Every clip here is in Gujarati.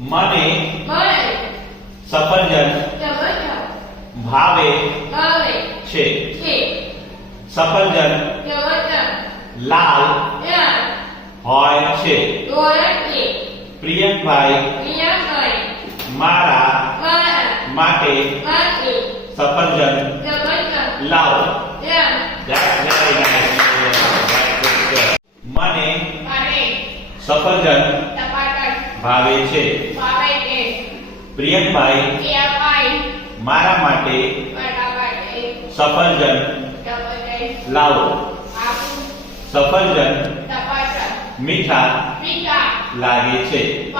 મને સફરજન ભાવે છે. સફરજન લાલ હોય છે. પ્રિયંકભાઈ મારા માટે સફરજન લાવો. મને સફરજન ભાવે છે. પ્રિયંકભાઈ મારા માટે સફરજન લાવો. સફરજન મીઠા લાગે છે.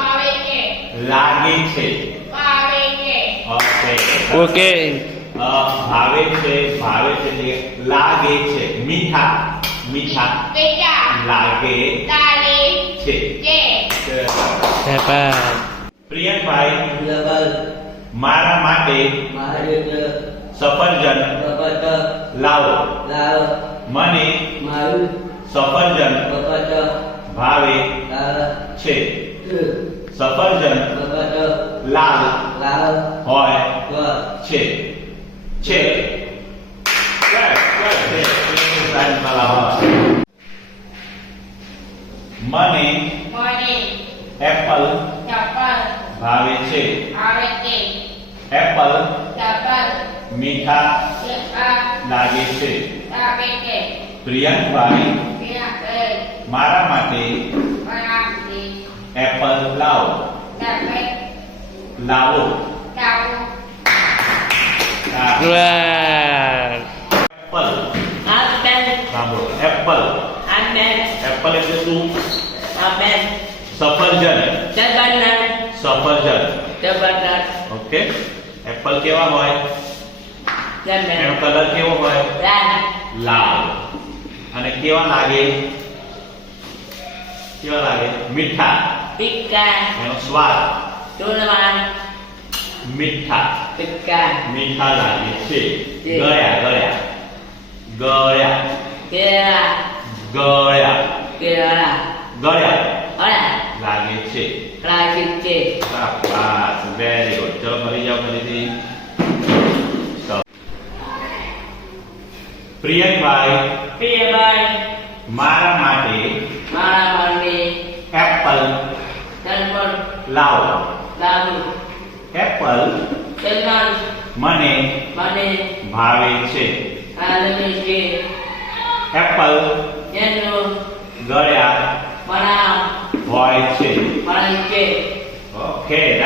લાગે છે. ઓકે. ભાવે છે એટલે લાગે છે. મીઠા લાગે છે. પ્રિયંકભાઈ મારા માટે સફરજન લાવો. મને સફરજન ભાવે છે. સફરજન લાલ હોય છે. મને એપલ ભાવે છે. એપલ મીઠા લાગે છે. પ્રિયંકભાઈ મારા માટે એપલ લાવો. એપલ સાંભળો. એપલ એટલે શું? સફરજન. ઓકે. એપલ કેવા હોય? એનો કલર કેવો હોય? લાલ. અને કેવા લાગે? મીઠા. એનો સ્વાદ મીઠા લાગે છે. ગળ્યા લાગે છે. Very good. ચલો ફરી જાઓ ફરીથી. પ્રિયંકભાઈ મારા માટે એપલ લાવો. એપલ મને ભાવે છે. એપલ ગળ્યા હોય છે. ઓકે.